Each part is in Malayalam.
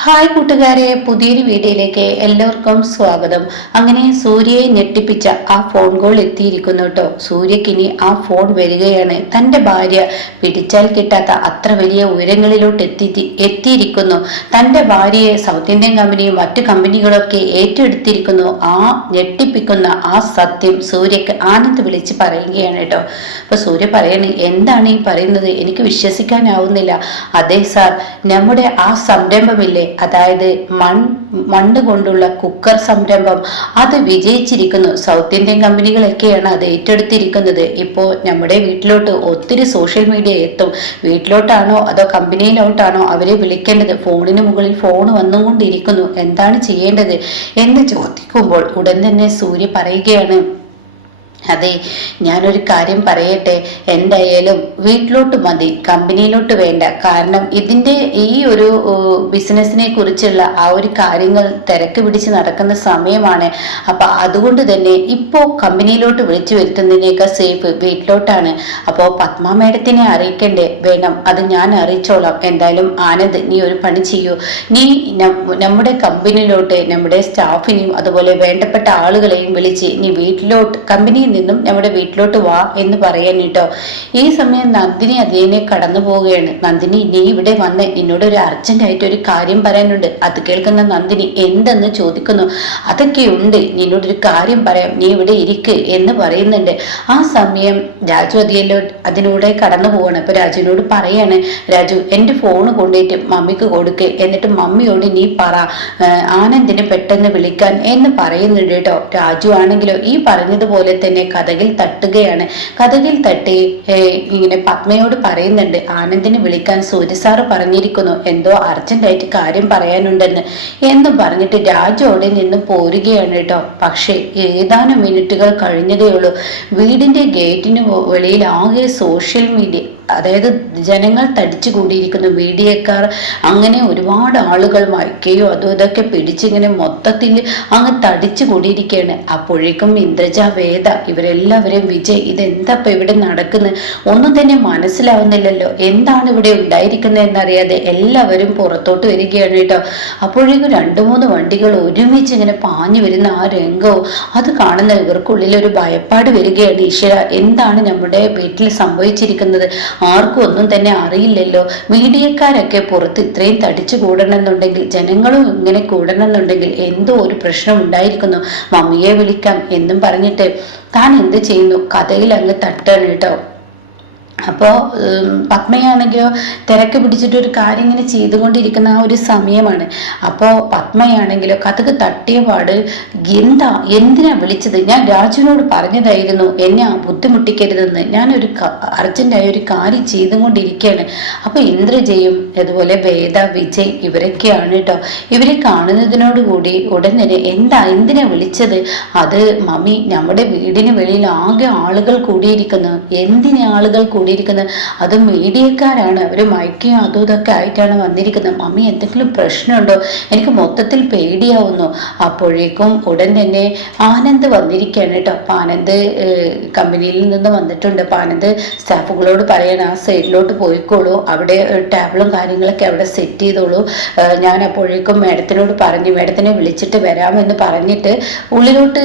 ഹായ് കൂട്ടുകാരെ, പുതിയൊരു വീഡിയോയിലേക്ക് എല്ലാവർക്കും സ്വാഗതം. അങ്ങനെ സൂര്യയെ ഞെട്ടിപ്പിച്ച ആ ഫോൺ കോൾ എത്തിയിരിക്കുന്നു കേട്ടോ. സൂര്യക്കിനി ആ ഫോൺ വരികയാണ്. തൻ്റെ ഭാര്യ പിടിച്ചാൽ കിട്ടാത്ത അത്ര വലിയ ഉയരങ്ങളിലോട്ട് എത്തിയിരിക്കുന്നു. തൻ്റെ ഭാര്യയെ സൗത്ത് ഇന്ത്യൻ കമ്പനിയും മറ്റു കമ്പനികളൊക്കെ ഏറ്റെടുത്തിരിക്കുന്നു. ആ ഞെട്ടിപ്പിക്കുന്ന ആ സത്യം സൂര്യക്ക് ആനന്ദ് വിളിച്ച് പറയുകയാണ് കേട്ടോ. അപ്പൊ സൂര്യ പറയണ എന്താണ് ഈ പറയുന്നത്, എനിക്ക് വിശ്വസിക്കാനാവുന്നില്ല. അതെ സാർ, നമ്മുടെ ആ സംരംഭമില്ലേ, അതായത് മണ്ണ് കൊണ്ടുള്ള കുക്കർ സംരംഭം, അത് വിജയിച്ചിരിക്കുന്നു. സൗത്ത് ഇന്ത്യൻ കമ്പനികളൊക്കെയാണ് അത് ഏറ്റെടുത്തിരിക്കുന്നത്. ഇപ്പോൾ നമ്മുടെ വീട്ടിലോട്ട് ഒത്തിരി സോഷ്യൽ മീഡിയ എത്തും. വീട്ടിലോട്ടാണോ അതോ കമ്പനിയിലോട്ടാണോ അവരെ വിളിക്കേണ്ടത്? ഫോണിന് മുകളിൽ ഫോൺ വന്നുകൊണ്ടിരിക്കുന്നു. എന്താണ് ചെയ്യേണ്ടത് എന്ന് ചോദിക്കുമ്പോൾ ഉടൻ തന്നെ സൂര്യ പറയുകയാണ്, അതെ, ഞാനൊരു കാര്യം പറയട്ടെ, എന്തായാലും വീട്ടിലോട്ട് മതി, കമ്പനിയിലോട്ട് വേണ്ട. കാരണം ഇതിൻ്റെ ഈ ഒരു ബിസിനസ്സിനെ കുറിച്ചുള്ള ആ ഒരു കാര്യങ്ങൾ തിരക്ക് പിടിച്ച് നടക്കുന്ന സമയമാണ്. അപ്പം അതുകൊണ്ട് തന്നെ ഇപ്പോൾ കമ്പനിയിലോട്ട് വിളിച്ചു വരുത്തുന്നതിനേക്കാൾ സേഫ് വീട്ടിലോട്ടാണ്. അപ്പോൾ പത്മ മേഡത്തിനെ അറിയിക്കണ്ടേ? വേണം, അത് ഞാൻ അറിയിച്ചോളാം. എന്തായാലും ആനന്ദ്, നീ ഒരു പണി ചെയ്യൂ. നീ നമ്മുടെ കമ്പനിയിലോട്ട് നമ്മുടെ സ്റ്റാഫിനെയും അതുപോലെ വേണ്ടപ്പെട്ട ആളുകളെയും വിളിച്ച് നീ വീട്ടിലോട്ട് കമ്പനിയിൽ നിന്നും നമ്മുടെ വീട്ടിലോട്ട് വാ എന്ന് പറയാൻ കേട്ടോ. ഈ സമയം നന്ദിനി അതിനെ കടന്നു പോവുകയാണ്. നന്ദിനി, നീ ഇവിടെ വന്ന് നിന്നോട് ഒരു അർജന്റായിട്ട് ഒരു കാര്യം പറയാനുണ്ട്. അത് കേൾക്കുന്ന നന്ദിനി എന്തെന്ന് ചോദിക്കുന്നു. അതൊക്കെയുണ്ട്, നിന്നോടൊരു കാര്യം പറയാം, നീ ഇവിടെ ഇരിക്ക് എന്ന് പറയുന്നുണ്ട്. ആ സമയം രാജു അതിലൂടെ കടന്നു പോവാണ്. അപ്പൊ രാജുവിനോട് പറയാണ്, രാജു എൻ്റെ ഫോണ് കൊണ്ടുപോയിട്ട് മമ്മിക്ക് കൊടുക്ക്, എന്നിട്ട് മമ്മിയോട് നീ പറ ആനന്ദിനെ പെട്ടെന്ന് വിളിക്കാൻ എന്ന് പറയുന്നുണ്ട് കേട്ടോ. രാജു ആണെങ്കിലോ ഈ പറഞ്ഞതുപോലെ തന്നെ കഥകിൽ തട്ടുകയാണ്. കഥകിൽ തട്ടി ഇങ്ങനെ പത്മയോട് പറയുന്നുണ്ട്, ആനന്ദിനെ വിളിക്കാൻ സൂര്യ സാറ് പറഞ്ഞിരിക്കുന്നു, എന്തോ അർജന്റായിട്ട് കാര്യം പറയാനുണ്ടെന്ന് എന്നും പറഞ്ഞിട്ട് രാജു അവിടെ നിന്ന് പോരുകയാണ് കേട്ടോ. പക്ഷേ ഏതാനും മിനിറ്റുകൾ കഴിഞ്ഞതേ ഉള്ളൂ. വീടിന്റെ ഗേറ്റിന് വെളിയിൽ ആകെ സോഷ്യൽ മീഡിയ, അതായത് ജനങ്ങൾ തടിച്ചു കൂടിയിരിക്കുന്നു. മീഡിയക്കാർ അങ്ങനെ ഒരുപാട് ആളുകൾ മയക്കുകയോ അതും ഇതൊക്കെ പിടിച്ചിങ്ങനെ മൊത്തത്തിൽ അങ്ങ് തടിച്ചു കൂടിയിരിക്കുകയാണ്. അപ്പോഴേക്കും ഇന്ദ്രജ, വേദ, ഇവരെല്ലാവരെയും വിജയ്, ഇതെന്താ ഇവിടെ നടക്കുന്നത്, ഒന്നും തന്നെ മനസ്സിലാവുന്നില്ലല്ലോ, എന്താണ് ഇവിടെ ഉണ്ടായിരിക്കുന്നത് എന്നറിയാതെ എല്ലാവരും പുറത്തോട്ട് വരികയാണ് കേട്ടോ. അപ്പോഴേക്കും 2-3 വണ്ടികൾ ഒരുമിച്ച് ഇങ്ങനെ പാഞ്ഞു വരുന്ന ആ രംഗവും അത് കാണുന്ന ഇവർക്കുള്ളിൽ ഒരു ഭയപ്പാട് വരികയാണ്. ഈശ്വര, എന്താണ് നമ്മുടെ വീട്ടിൽ സംഭവിച്ചിരിക്കുന്നത്? ആർക്കും ഒന്നും തന്നെ അറിയില്ലല്ലോ. മീഡിയക്കാരൊക്കെ പുറത്ത് ഇത്രയും തടിച്ചു കൂടണമെന്നുണ്ടെങ്കിൽ, ജനങ്ങളും ഇങ്ങനെ കൂടണമെന്നുണ്ടെങ്കിൽ എന്തോ ഒരു പ്രശ്നം ഉണ്ടായിരിക്കുന്നു. മമ്മിയെ വിളിക്കാം എന്നും പറഞ്ഞിട്ട് താൻ എന്ത് ചെയ്യുന്നു, കഥയിൽ അങ്ങ് തട്ടാണ് കേട്ടോ. അപ്പോൾ പത്മയാണെങ്കിലോ തിരക്ക് പിടിച്ചിട്ട് ഒരു കാര്യം ഇങ്ങനെ ചെയ്തുകൊണ്ടിരിക്കുന്ന ആ ഒരു സമയമാണ്. അപ്പോൾ പത്മയാണെങ്കിലോ കഥക് തട്ടിയ പാട്, എന്തിനാ വിളിച്ചത്? ഞാൻ രാജുവിനോട് പറഞ്ഞതായിരുന്നു എന്നെ ബുദ്ധിമുട്ടിക്കരുതെന്ന്. ഞാനൊരു അർജന്റായ ഒരു കാര്യം ചെയ്തുകൊണ്ടിരിക്കുകയാണ്. അപ്പോൾ ഇന്ദ്രജയും അതുപോലെ വേദ, വിജയ് ഇവരൊക്കെയാണ് കേട്ടോ. ഇവരെ കാണുന്നതിനോടുകൂടി ഉടൻ തന്നെ എന്തിനാ വിളിച്ചത്? അത് മമ്മി, നമ്മുടെ വീടിന് വെളിയിൽ ആകെ ആളുകൾ കൂടിയിരിക്കുന്നു. എന്തിനാ ആളുകൾ കൂടിയിരിക്കുന്നത്? അത് മീഡിയക്കാരാണ്, അവര് മയക്കുകയും അതും ഇതൊക്കെ ആയിട്ടാണ് വന്നിരിക്കുന്നത്. മമ്മി, എന്തെങ്കിലും പ്രശ്നമുണ്ടോ? എനിക്ക് മൊത്തത്തിൽ പേടിയാവുന്നു. അപ്പോഴേക്കും ഉടൻ തന്നെ ആനന്ദ് വന്നിരിക്കുകയാണ് കേട്ടോ. അപ്പൊ ആനന്ദ് കമ്പനിയിൽ നിന്ന് വന്നിട്ടുണ്ട്. അപ്പൊ ആനന്ദ് സ്റ്റാഫുകളോട് പറയണം, ആ സൈഡിലോട്ട് പോയിക്കോളൂ, അവിടെ ടേബിളും കാര്യങ്ങളൊക്കെ അവിടെ സെറ്റ് ചെയ്തോളൂ. ഞാൻ അപ്പോഴേക്കും മേഡത്തിനോട് പറഞ്ഞു, മേഡത്തിനെ വിളിച്ചിട്ട് വരാമെന്ന് പറഞ്ഞിട്ട് ഉള്ളിലോട്ട്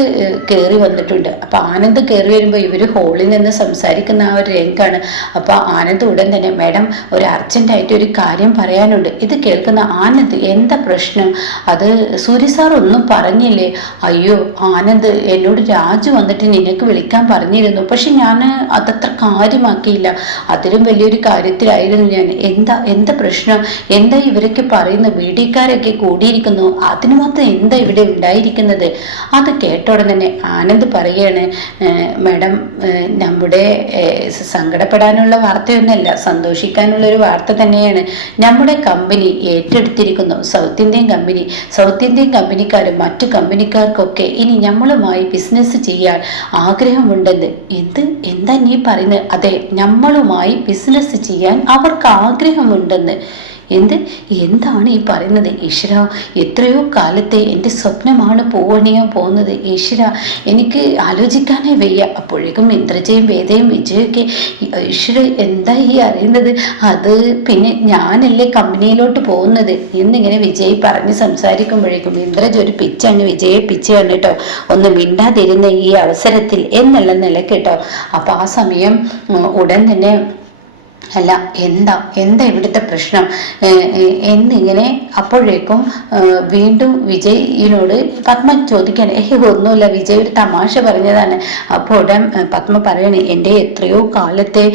കയറി വന്നിട്ടുണ്ട്. അപ്പൊ ആനന്ദ് കയറി വരുമ്പോൾ ഇവര് ഹോളിൽ നിന്ന് സംസാരിക്കുന്ന ആ ഒരു രംഗാണ്. അപ്പൊ ആനന്ദ് ഉടൻ തന്നെ, മേഡം, ഒരു അർജന്റായിട്ട് ഒരു കാര്യം പറയാനുണ്ട്. ഇത് കേൾക്കുന്ന ആനന്ദ്, എന്താ പ്രശ്നം? അത് സൂര്യ സാർ ഒന്നും പറഞ്ഞില്ലേ? അയ്യോ ആനന്ദ്, എന്നോട് രാജു വന്നിട്ട് നിനക്ക് വിളിക്കാൻ പറഞ്ഞിരുന്നു, പക്ഷെ ഞാൻ അതത്ര കാര്യമാക്കിയില്ല. അതിലും വലിയൊരു കാര്യത്തിലായിരുന്നു ഞാൻ. എന്താ പ്രശ്നം? എന്താ ഇവരൊക്കെ പറയുന്നു? വീഡിയോക്കാരൊക്കെ കൂടിയിരിക്കുന്നു, അതിന് മാത്രം എന്താ ഇവിടെ ഉണ്ടായിരിക്കുന്നത്? അത് കേട്ട ഉടൻ തന്നെ ആനന്ദ് പറയുകയാണ്, മേഡം, നമ്മുടെ സങ്കടപ്പെടാനുള്ള വാർത്തയൊന്നുമല്ല, സന്തോഷിക്കാനുള്ള ഒരു വാർത്ത തന്നെയാണ്. നമ്മുടെ കമ്പനി ഏറ്റെടുത്തിരിക്കുന്നു, south Indian company. South Indian കമ്പനിക്കാരും മറ്റു കമ്പനിക്കാർക്കൊക്കെ ഇനി നമ്മളുമായി ബിസിനസ് ചെയ്യാൻ ആഗ്രഹമുണ്ടെന്ന്. എന്താ നീ പറയുന്നത്? അതെ, നമ്മളുമായി ബിസിനസ് ചെയ്യാൻ അവർക്ക് ആഗ്രഹമുണ്ടെന്ന്. എന്ത് എന്താണ് ഈ പറയുന്നത് ഈശ്വര? എത്രയോ കാലത്തെ എൻ്റെ സ്വപ്നമാണ് പൂവണിയാൻ പോകുന്നത് ഈശ്വര, എനിക്ക് ആലോചിക്കാനേ വയ്യ. അപ്പോഴേക്കും ഇന്ദ്രജയും വേദയും വിജയൊക്കെ ഈശ്വര എന്താ ഈ അറിയുന്നത്? അത് പിന്നെ ഞാനല്ലേ കമ്പനിയിലോട്ട് പോകുന്നത് എന്നിങ്ങനെ വിജയ് പറഞ്ഞ് സംസാരിക്കുമ്പോഴേക്കും ഇന്ദ്രജ ഒരു പിച്ചാണ് വിജയെ പിച്ചാണ് കേട്ടോ, ഒന്ന് മിണ്ടാതിരുന്ന ഈ അവസരത്തിൽ എന്നുള്ള നിലക്ക് കേട്ടോ. അപ്പൊ ആ സമയം ഉടൻ തന്നെ അല്ല എന്താ എന്താ ഇവിടുത്തെ പ്രശ്നം എന്നിങ്ങനെ അപ്പോഴേക്കും വീണ്ടും വിജയിനോട് പത്മ ചോദിക്കാൻ ഒന്നുമില്ല വിജയ് ഒരു തമാശ പറഞ്ഞതാണ്. അപ്പോൾ ഉടൻ പത്മ പറയണേ എൻ്റെ എത്രയോ കാലത്തെ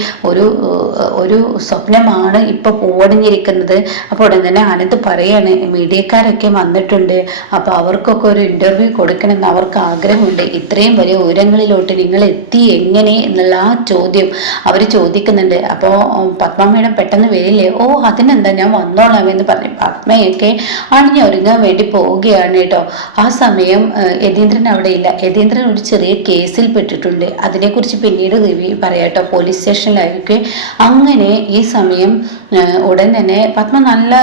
ഒരു സ്വപ്നമാണ് ഇപ്പൊ പൂവണിഞ്ഞിരിക്കുന്നത്. അപ്പോൾ ഉടൻ തന്നെ ആനന്ദ് പറയാണ് മീഡിയക്കാരൊക്കെ വന്നിട്ടുണ്ട്, അപ്പൊ അവർക്കൊക്കെ ഒരു ഇന്റർവ്യൂ കൊടുക്കണമെന്ന് അവർക്ക് ആഗ്രഹമുണ്ട്. ഇത്രയും വലിയ ഉയരങ്ങളിലോട്ട് നിങ്ങൾ എത്തി എങ്ങനെ എന്നുള്ള ആ ചോദ്യം അവർ ചോദിക്കുന്നുണ്ട്. അപ്പോൾ പത്മ മേഡം പെട്ടെന്ന് വരില്ലേ? ഓ അതിനെന്താ ഞാൻ വന്നോളാം എന്ന് പറഞ്ഞ് പത്മയൊക്കെ അണിഞ്ഞൊരുങ്ങാൻ വേണ്ടി പോവുകയാണ് കേട്ടോ. ആ സമയം യതീന്ദ്രൻ അവിടെ ഇല്ല. യതീന്ദ്രൻ ഒരു ചെറിയ കേസിൽ പെട്ടിട്ടുണ്ട്, അതിനെക്കുറിച്ച് പിന്നീട് റിവ്യൂ പറയാട്ടോ, പോലീസ് സ്റ്റേഷനിലായിരിക്കും. അങ്ങനെ ഈ സമയം ഉടൻ തന്നെ പത്മ നല്ല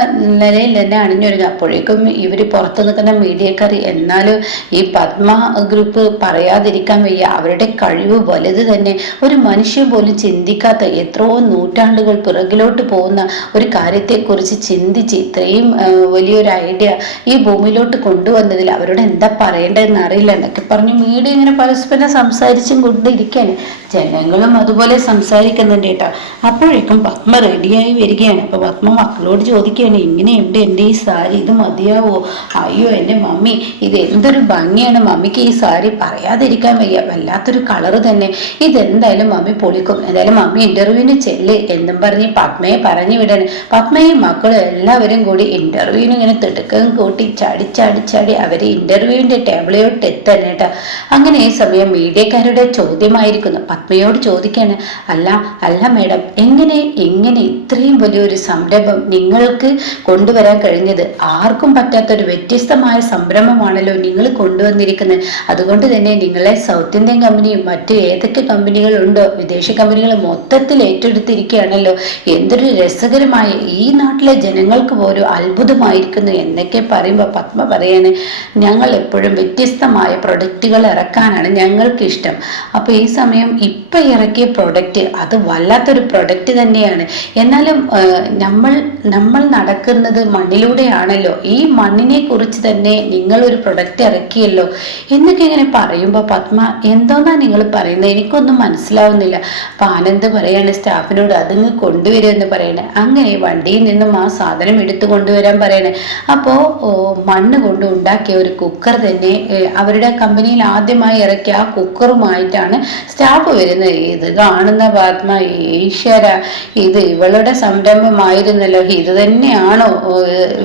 നിലയിൽ തന്നെ അണിഞ്ഞൊരുങ്ങുക. അപ്പോഴേക്കും ഇവർ പുറത്തു നിൽക്കുന്ന മീഡിയക്കാർ എന്നാലും ഈ പത്മ ഗ്രൂപ്പ് പറയാതിരിക്കാൻ വയ്യ, അവരുടെ കഴിവ് വലുത് തന്നെ. ഒരു മനുഷ്യൻ പോലും ചിന്തിക്കാത്ത എത്രയോ നൂറ്റാണ്ടുകൾ പിറകിലോട്ട് പോകുന്ന ഒരു കാര്യത്തെക്കുറിച്ച് ചിന്തിച്ച് ഇത്രയും വലിയൊരു ഐഡിയ ഈ ഭൂമിയിലോട്ട് കൊണ്ടുവന്നതിൽ അവരോട് എന്താ പറയേണ്ടതെന്ന് അറിയില്ല എന്നൊക്കെ പറഞ്ഞു മീഡിയ ഇങ്ങനെ പരസ്പരം സംസാരിച്ചും കൊണ്ടിരിക്കുകയാണ്. ജനങ്ങളും അതുപോലെ സംസാരിക്കുന്നുണ്ട് കേട്ടോ. അപ്പോഴേക്കും പത്മ റെഡിയായി വരികയാണ്. അപ്പൊ പത്മ മക്കളോട് ചോദിക്കുകയാണ്, ഇങ്ങനെയുണ്ട് എൻ്റെ ഈ സാരി, ഇത് മതിയാവോ? അയ്യോ എൻ്റെ മമ്മി, ഇത് എന്തൊരു ഭംഗിയാണ് മമ്മിക്ക് ഈ സാരി, പറയാതിരിക്കാൻ വയ്യ, വല്ലാത്തൊരു കളറ് തന്നെ, ഇതെന്തായാലും മമ്മി പൊളിക്കും, എന്തായാലും മമ്മി ഇന്റർവ്യൂവിന് ചെല്ല് എന്നും പറഞ്ഞ് പത്മയെ പറഞ്ഞു വിടാണ്. പത്മയും മക്കളും എല്ലാവരും കൂടി ഇന്റർവ്യൂവിന് ഇങ്ങനെ തിടുക്കം കൂട്ടി ചാടി അവര് ഇന്റർവ്യൂവിന്റെ ടേബിളിലോട്ട് എത്താൻ കേട്ടോ. അങ്ങനെ ഈ സമയം മീഡിയക്കാരുടെ ചോദ്യമായിരിക്കുന്നു. പത്മയോട് ചോദിക്കാണ്, അല്ല മേഡം, എങ്ങനെ ഇത്രയും വലിയൊരു സംരംഭം നിങ്ങൾക്ക് കൊണ്ടുവരാൻ കഴിഞ്ഞത്? ആർക്കും പറ്റാത്തൊരു വ്യത്യസ്തമായ സംരംഭമാണല്ലോ നിങ്ങൾ കൊണ്ടുവന്നിരിക്കുന്നത്. അതുകൊണ്ട് തന്നെ നിങ്ങളെ സൗത്ത് ഇന്ത്യൻ കമ്പനിയും മറ്റു ഏതൊക്കെ കമ്പനികളുണ്ടോ വിദേശ കമ്പനികൾ മൊത്തത്തിൽ ഏറ്റെടുത്തിരിക്കുകയാണല്ലോ. എന്തൊരു രസകരമായ, ഈ നാട്ടിലെ ജനങ്ങൾക്ക് പോലും അത്ഭുതമായിരിക്കുന്നു എന്നൊക്കെ പറയുമ്പോൾ പത്മ പറയാണ്, ഞങ്ങൾ എപ്പോഴും വ്യത്യസ്തമായ പ്രൊഡക്റ്റുകൾ ഇറക്കാനാണ് ഞങ്ങൾക്ക് ഇഷ്ടം. അപ്പൊ ഈ സമയം ഇപ്പൊ ഇറക്കിയ പ്രൊഡക്റ്റ് അത് വല്ലാത്തൊരു പ്രൊഡക്റ്റ് തന്നെയാണ്. എന്നാലും നമ്മൾ നടക്കുന്നത് മണ്ണിലൂടെയാണല്ലോ, ഈ മണ്ണിനെ കുറിച്ച് തന്നെ നിങ്ങൾ ഒരു പ്രൊഡക്റ്റ് ഇറക്കിയല്ലോ എന്നൊക്കെ ഇങ്ങനെ പറയുമ്പോൾ പത്മ എന്തോന്നാ നിങ്ങൾ പറയുന്നത്, എനിക്കൊന്നും മനസ്സിലാവുന്നില്ല. അപ്പൊ ആനന്ദ് പറയാണ് സ്റ്റാഫിനോട് അതിങ്ങ് കൊണ്ടുവരുമെന്ന് പറയണേ. അങ്ങനെ വണ്ടിയിൽ നിന്നും ആ സാധനം എടുത്തു കൊണ്ടുവരാൻ പറയണേ. അപ്പോ മണ്ണ് കൊണ്ട് ഉണ്ടാക്കിയ ഒരു കുക്കർ തന്നെ അവരുടെ കമ്പനിയിൽ ആദ്യമായി ഇറക്കിയ ആ കുക്കറുമായിട്ടാണ് സ്റ്റാഫ് വരുന്നത്. ഇത് കാണുന്ന പത്മ ഈശ്വര, ഇത് ഇവളുടെ സംരംഭമായിരുന്നല്ലോ, ഇത് തന്നെയാണോ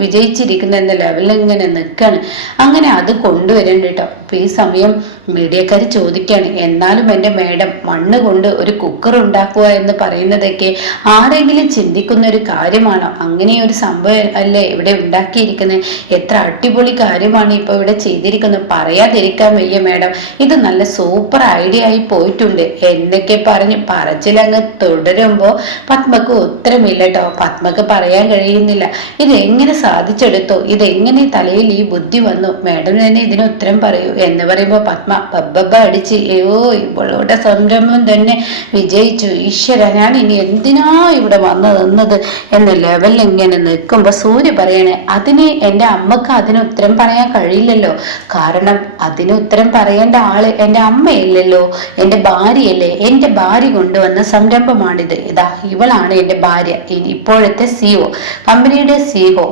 വിജയിച്ചിരിക്കുന്നത് എന്ന ലെവലിൽ ഇങ്ങനെ നിൽക്കാണ്. അങ്ങനെ അത് കൊണ്ടുവരണ്ട കേട്ടോ. അപ്പൊ ഈ സമയം മീഡിയക്കാർ ചോദിക്കാണ്, എന്നാലും എൻ്റെ മേഡം മണ്ണ് കൊണ്ട് ഒരു കുക്കർ ഉണ്ടാക്കുക എന്ന് പറയുന്നതൊക്കെ ആരെങ്കിലും ചിന്തിക്കുന്ന ഒരു കാര്യമാണോ? അങ്ങനെ ഒരു സംഭവം അല്ലേ ഇവിടെ ഉണ്ടാക്കിയിരിക്കുന്നത്, എത്ര അടിപൊളി കാര്യമാണ് ഇപ്പൊ ഇവിടെ ചെയ്തിരിക്കുന്നത്, പറയാതിരിക്കാൻ വയ്യ മേഡം, ഇത് നല്ല സൂപ്പർ ഐഡിയ ആയി പോയിട്ടുണ്ട് എന്നൊക്കെ പറഞ്ഞ് പറച്ചിലങ്ങ് തുടരുമ്പോ പത്മക്ക് ഉത്തരമില്ല കേട്ടോ. പത്മക്ക് പറയാൻ കഴിയുന്നില്ല, ഇതെങ്ങനെ സാധിച്ചെടുത്തോ, ഇതെങ്ങനെ തലയിൽ ഈ ബുദ്ധി വന്നു, മേഡം തന്നെ ഇതിന് ഉത്തരം പറയൂ എന്ന് പറയുമ്പോ പത്മ ബബ്ബ അടിച്ച്, അയ്യോ ഇവളുടെ സംരംഭം തന്നെ വിജയിച്ചു, ഈശ്വര ഞാൻ ഇനി എന്തിനാ ഇവിടെ വന്നത് എന്ന ലെവലിൽ ഇങ്ങനെ നിൽക്കുമ്പോ സൂര്യ പറയണേ, അതിന് എൻ്റെ അമ്മക്ക് അതിന് ഉത്തരം പറയാൻ കഴിയില്ലല്ലോ, കാരണം അതിന് ഉത്തരം പറയേണ്ട ആള് എൻ്റെ അമ്മയല്ലല്ലോ, എൻ്റെ ഭാര്യയല്ലേ, എൻ്റെ ഭാര്യ കൊണ്ടുവന്ന സംരംഭമാണിത്, ഇതാ ഇവളാണ് എൻ്റെ ഭാര്യ, ഇപ്പോഴത്തെ സിഇഒ, കമ്പനിയുടെ സിഇഒ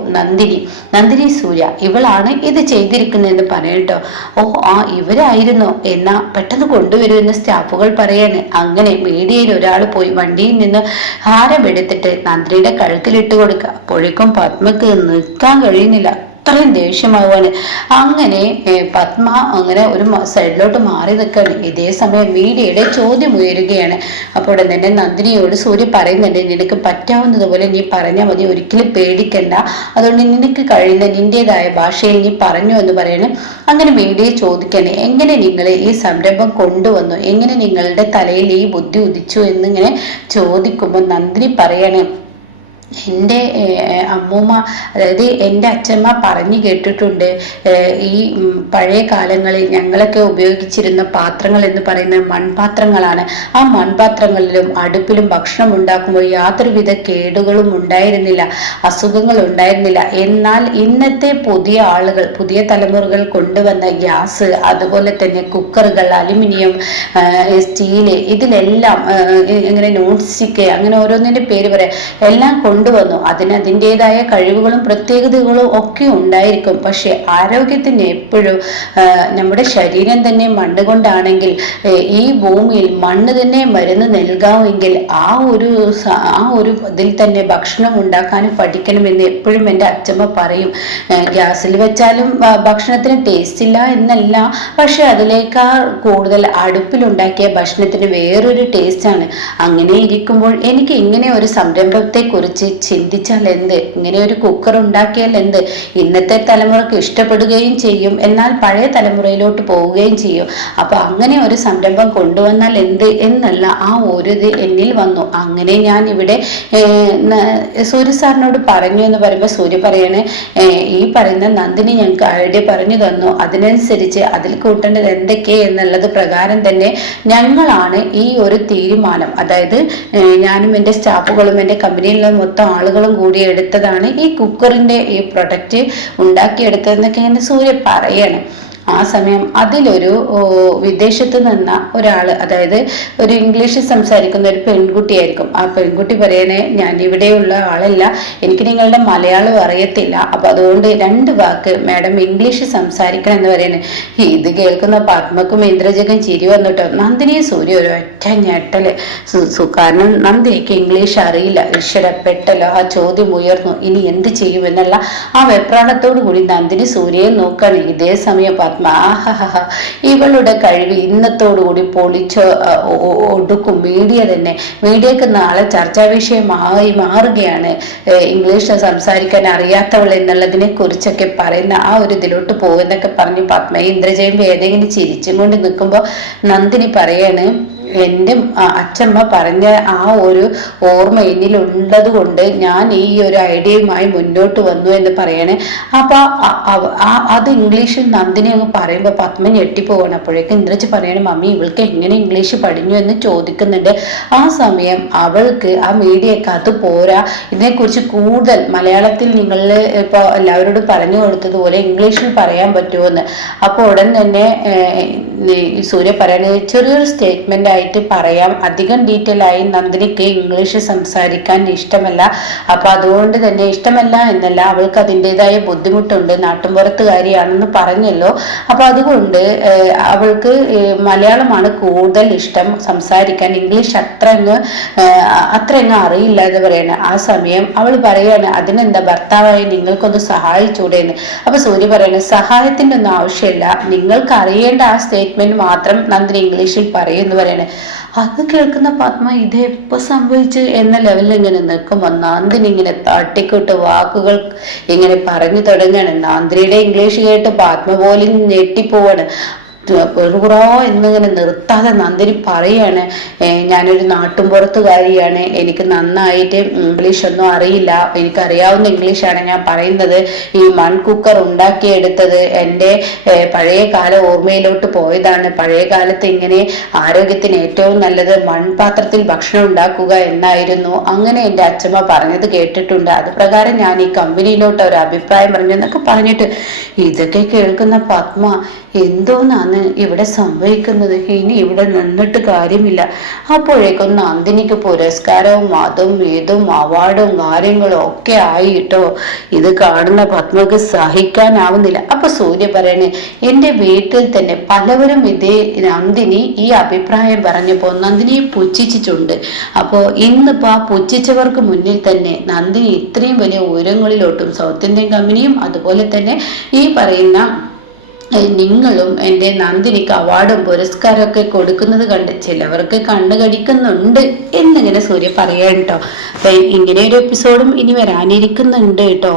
നന്ദിനി സൂര്യ, ഇവളാണ് ഇത് ചെയ്തിരിക്കുന്നതെന്ന് പറയട്ടോ. ഓ ആ ഇവരായിരുന്നോ എന്നാ പെട്ടെന്ന് കൊണ്ടുവരുമെന്ന് സ്റ്റാഫുകൾ പറയാണ്. അങ്ങനെ മീഡിയയിൽ ഒരാൾ പോയി വണ്ടിയിൽ നിന്ന് ഹാരം എടുത്തിട്ട് നന്ദിനിയുടെ കഴുത്തിലിട്ട് കൊടുക്കുക. അപ്പോഴേക്കും പത്മക്ക് നിൽക്കാൻ കഴിയുന്നില്ല, അത്രയും ദേഷ്യമാവുകയാണ്. അങ്ങനെ പത്മ അങ്ങനെ ഒരു സൈഡിലോട്ട് മാറി നിൽക്കുകയാണ്. ഇതേ സമയം മീഡിയയുടെ ചോദ്യം ഉയരുകയാണ്. അപ്പോൾ തന്നെ നന്ദിനിയോട് സൂര്യ പറയുന്നുണ്ട്, നിനക്ക് പറ്റാവുന്നതുപോലെ നീ പറഞ്ഞാൽ മതി, ഒരിക്കലും പേടിക്കണ്ട, അതുകൊണ്ട് നിനക്ക് കഴിയുന്ന നിന്റേതായ ഭാഷയിൽ നീ പറഞ്ഞു എന്ന് പറയണം. അങ്ങനെ മീഡിയ ചോദിക്കണേ, എങ്ങനെ നിങ്ങൾ ഈ സംരംഭം കൊണ്ടുവന്നു, എങ്ങനെ നിങ്ങളുടെ തലയിൽ ഈ ബുദ്ധി ഉദിച്ചു എന്നിങ്ങനെ ചോദിക്കുമ്പോൾ നന്ദിനി പറയണേ, എൻ്റെ അമ്മൂമ്മ, അതായത് എൻ്റെ അച്ഛമ്മ പറഞ്ഞു കേട്ടിട്ടുണ്ട്, ഈ പഴയ കാലങ്ങളിൽ ഞങ്ങളൊക്കെ ഉപയോഗിച്ചിരുന്ന പാത്രങ്ങൾ എന്ന് പറയുന്നത് മൺപാത്രങ്ങളാണ്. ആ മൺപാത്രങ്ങളിലും അടുപ്പിലും ഭക്ഷണം ഉണ്ടാക്കുമ്പോൾ യാതൊരുവിധ കേടുകളും ഉണ്ടായിരുന്നില്ല, അസുഖങ്ങൾ ഉണ്ടായിരുന്നില്ല. എന്നാൽ ഇന്നത്തെ പുതിയ ആളുകൾ, പുതിയ തലമുറകൾ കൊണ്ടുവന്ന ഗ്യാസ്, അതുപോലെ തന്നെ കുക്കറുകൾ, അലുമിനിയം, സ്റ്റീല്, ഇതിലെല്ലാം ഇങ്ങനെ നോൺ സ്റ്റിക്ക്, അങ്ങനെ ഓരോന്നിൻ്റെ പേര് പറയാം, എല്ലാം കൊണ്ടുവന്നു. അതിൻ്റെതായ കഴിവുകളും പ്രത്യേകതകളും ഒക്കെ ഉണ്ടായിരിക്കും. പക്ഷെ ആരോഗ്യത്തിന് എപ്പോഴും നമ്മുടെ ശരീരം തന്നെ മണ്ണ് കൊണ്ടാണെങ്കിൽ, ഈ ഭൂമിയിൽ മണ്ണ് തന്നെ മരുന്ന് നൽകാമെങ്കിൽ ആ ഒരു ഇതിൽ തന്നെ ഭക്ഷണം ഉണ്ടാക്കാനും പഠിക്കണമെന്ന് എപ്പോഴും എൻ്റെ അച്ഛമ്മ പറയും. ഗ്യാസിൽ വെച്ചാലും ഭക്ഷണത്തിന് ടേസ്റ്റ് ഇല്ല എന്നല്ല, പക്ഷെ അതിലേക്കാൾ കൂടുതൽ അടുപ്പിലുണ്ടാക്കിയ ഭക്ഷണത്തിന് വേറൊരു ടേസ്റ്റാണ്. അങ്ങനെ ഇരിക്കുമ്പോൾ എനിക്ക് ഇങ്ങനെ ഒരു സംരംഭത്തെ കുറിച്ച് ചിന്തിച്ചാൽ എന്ത്, ഇങ്ങനെ ഒരു കുക്കർ ഉണ്ടാക്കിയാൽ എന്ത്, ഇന്നത്തെ തലമുറക്ക് ഇഷ്ടപ്പെടുകയും ചെയ്യും, എന്നാൽ പഴയ തലമുറയിലോട്ട് പോവുകയും ചെയ്യും. അപ്പൊ അങ്ങനെ ഒരു സംരംഭം കൊണ്ടുവന്നാൽ എന്ത് എന്നുള്ള ആ ഒരു ഇത് എന്നിൽ വന്നു. അങ്ങനെ ഞാൻ ഇവിടെ സൂര്യ സാറിനോട് പറഞ്ഞു എന്ന് പറയുമ്പോൾ സൂര്യ പറയാണ്, ഈ പറയുന്ന നന്ദിനി ഞങ്ങൾക്ക് ഐഡിയ പറഞ്ഞു തന്നു, അതിനനുസരിച്ച് അതിൽ കൂട്ടേണ്ടത് എന്തൊക്കെ എന്നുള്ളത് പ്രകാരം തന്നെ ഞങ്ങളാണ് ഈ ഒരു തീരുമാനം, അതായത് ഞാനും എൻ്റെ സ്റ്റാഫുകളും എൻ്റെ കമ്പനിയിലുള്ള മൊത്തം ആളുകളും കൂടി എടുത്തതാണ് ഈ കുക്കറിന്റെ ഈ പ്രൊഡക്റ്റ് ഉണ്ടാക്കിയെടുത്തതെന്നൊക്കെ എന്നെ സൂര്യ പറയാണ്. ആ സമയം അതിലൊരു വിദേശത്ത് നിന്ന ഒരാള്, അതായത് ഒരു ഇംഗ്ലീഷ് സംസാരിക്കുന്ന ഒരു പെൺകുട്ടിയായിരിക്കും. ആ പെൺകുട്ടി പറയണേ, ഞാൻ ഇവിടെയുള്ള ആളല്ല, എനിക്ക് നിങ്ങളുടെ മലയാളം അറിയത്തില്ല, അപ്പൊ അതുകൊണ്ട് 2 വാക്ക് മാഡം ഇംഗ്ലീഷ് സംസാരിക്കണം എന്ന് പറയണേ. ഇത് കേൾക്കുന്ന പത്മക്കും ഇന്ദ്രജക്കും ചിരി വന്നിട്ടോ. നന്ദിനിയെ സൂര്യ ഒരു ഒറ്റ ഞെട്ടല്, കാരണം നന്ദിനിക്ക് ഇംഗ്ലീഷ് അറിയില്ല. ഈശ്വരപ്പെട്ടല്ലോ, ആ ചോദ്യം ഉയർന്നു. ഇനി എന്ത് ചെയ്യുമെന്നുള്ള ആ വെപ്രാളത്തോടു കൂടി നന്ദിനി സൂര്യയെ നോക്കാണ്. ഇതേ സമയം ഇവളുടെ കഴിവ് ഇന്നത്തോടുകൂടി പൊളിച്ച് ഒടുക്കും. മീഡിയക്ക് നാളെ ചർച്ചാ വിഷയമായി മാറുകയാണ്. ഇംഗ്ലീഷ് സംസാരിക്കാൻ അറിയാത്തവൾ എന്നുള്ളതിനെ കുറിച്ചൊക്കെ പറയുന്ന ആ ഒരു ഇതിലോട്ട് പോകുന്നൊക്കെ പറഞ്ഞ് പത്മ ഇന്ദ്രജയും ഏതെങ്കിലും ചിരിച്ചും കൊണ്ട് നിൽക്കുമ്പോൾ നന്ദിനി പറയാണ്, എൻ്റെ അച്ഛമ്മ പറഞ്ഞ ആ ഒരു ഓർമ്മ എന്നിലുള്ളത് കൊണ്ട് ഞാൻ ഈ ഒരു ഐഡിയയുമായി മുന്നോട്ട് വന്നു എന്ന് പറയണേ. അപ്പൊ അത് ഇംഗ്ലീഷിൽ നന്ദിനി അങ്ങ് പറയുമ്പോൾ പത്മ ഞെട്ടിപ്പോവാണ്. അപ്പോഴേക്കും ഇന്ദ്രജ് പറയണം, മമ്മി ഇവൾക്ക് എങ്ങനെ ഇംഗ്ലീഷ് പഠിഞ്ഞു എന്ന് ചോദിക്കുന്നുണ്ട്. ആ സമയം അവൾക്ക് ആ മീഡിയക്ക് അത് പോരാ, ഇതിനെക്കുറിച്ച് കൂടുതൽ മലയാളത്തിൽ നിങ്ങൾ ഇപ്പോൾ എല്ലാവരോടും പറഞ്ഞു കൊടുത്തതുപോലെ ഇംഗ്ലീഷിൽ പറയാൻ പറ്റുമോ എന്ന്. അപ്പോൾ ഉടൻ തന്നെ സൂര്യ പറയുന്നത്, ചെറിയൊരു സ്റ്റേറ്റ്മെന്റ് ആയിട്ട് പറയാം, അധികം ഡീറ്റെയിൽ ആയി നന്ദിനിക്ക് ഇംഗ്ലീഷ് സംസാരിക്കാൻ ഇഷ്ടമല്ല. അപ്പൊ അതുകൊണ്ട് തന്നെ ഇഷ്ടമല്ല എന്നല്ല, അവൾക്ക് അതിൻ്റെതായ ബുദ്ധിമുട്ടുണ്ട്, നാട്ടുമ്പുറത്തുകാരിയാണെന്ന് പറഞ്ഞല്ലോ. അപ്പൊ അതുകൊണ്ട് അവൾക്ക് മലയാളമാണ് കൂടുതൽ ഇഷ്ടം സംസാരിക്കാൻ, ഇംഗ്ലീഷ് അത്ര അങ്ങ് അറിയില്ല എന്ന് പറയണ. ആ സമയം അവൾ പറയാണ്, അതിനെന്താ ഭർത്താവായി നിങ്ങൾക്കൊന്ന് സഹായിച്ചൂടെന്ന്. അപ്പൊ സൂര്യ പറയണ, സഹായത്തിന്റെ ഒന്നും ആവശ്യമില്ല, നിങ്ങൾക്ക് അറിയേണ്ട ആ സ്റ്റേറ്റ്മെന്റ് മാത്രം നന്ദിനി ഇംഗ്ലീഷിൽ പറയുമെന്ന് പറയണേ. അത് കേൾക്കുന്ന പത്മ ഇത് എപ്പോ സംഭവിച്ചു എന്ന ലെവലിൽ ഇങ്ങനെ നിൽക്കുമ്പോൾ നന്ദിനി ഇങ്ങനെ തട്ടിക്കൂട്ട് വാക്കുകൾ ഇങ്ങനെ പറഞ്ഞു തുടങ്ങാണ്. നന്ദിനിയുടെ ഇംഗ്ലീഷ് കേട്ട് പത്മ പോലും ഞെട്ടിപ്പോവാണ്. പെറുപുറോ എന്നിങ്ങനെ നിർത്താതെ നന്ദിനി പറയാണ്, ഞാനൊരു നാട്ടുംപുറത്തുകാരിയാണ്, എനിക്ക് നന്നായിട്ട് ഇംഗ്ലീഷ് ഒന്നും അറിയില്ല, എനിക്കറിയാവുന്ന ഇംഗ്ലീഷാണ് ഞാൻ പറയുന്നത്. ഈ മൺ കുക്കർ ഉണ്ടാക്കിയെടുത്തത് എൻ്റെ പഴയ കാല ഓർമ്മയിലോട്ട് പോയതാണ്. പഴയ കാലത്ത് ഇങ്ങനെ ആരോഗ്യത്തിന് ഏറ്റവും നല്ലത് മൺപാത്രത്തിൽ ഭക്ഷണം ഉണ്ടാക്കുക എന്നായിരുന്നു. അങ്ങനെ എൻ്റെ അച്ഛമ്മ പറഞ്ഞത് കേട്ടിട്ടുണ്ട്, അത് പ്രകാരം ഞാൻ ഈ കമ്പനിയിലോട്ട് ഒരു അഭിപ്രായം പറഞ്ഞു എന്നൊക്കെ പറഞ്ഞിട്ട് ഇതൊക്കെ കേൾക്കുന്ന പത്മ എന്തോന്നാണ് ഇവിടെ സംഭവിക്കുന്നത്, ഇനി ഇവിടെ നിന്നിട്ട് കാര്യമില്ല. അപ്പോഴേക്കും നന്ദിനിക്ക് പുരസ്കാരവും അതും ഇതും അവാർഡും കാര്യങ്ങളും ഒക്കെ ആയിട്ടോ. ഇത് കാണുന്ന പത്മക്ക് സഹിക്കാനാവുന്നില്ല. അപ്പൊ സൂര്യ പറയണേ, എൻ്റെ വീട്ടിൽ തന്നെ പലവരും ഇതേ നന്ദിനി ഈ അഭിപ്രായം പറഞ്ഞപ്പോ നന്ദിനിയെ പുച്ഛിച്ചിട്ടുണ്ട്. അപ്പോ ഇന്നിപ്പോ ആ പുച്ഛിച്ചവർക്ക് മുന്നിൽ തന്നെ നന്ദിനി ഇത്രയും വലിയ ഉയരങ്ങളിലോട്ടും സൗത്ത് ഇന്ത്യൻ കമ്പനിയും അതുപോലെ തന്നെ ഈ പറയുന്ന നിങ്ങളും എൻ്റെ നന്ദിനിക്ക് അവാർഡും പുരസ്കാരമൊക്കെ കൊടുക്കുന്നത് കണ്ട് ചിലവർക്ക് കണ്ണു കടിക്കുന്നുണ്ട് എന്നിങ്ങനെ സൂര്യ പറയാൻ കേട്ടോ. അപ്പൊ ഇങ്ങനെ ഒരു എപ്പിസോഡും ഇനി വരാനിരിക്കുന്നുണ്ട് കേട്ടോ.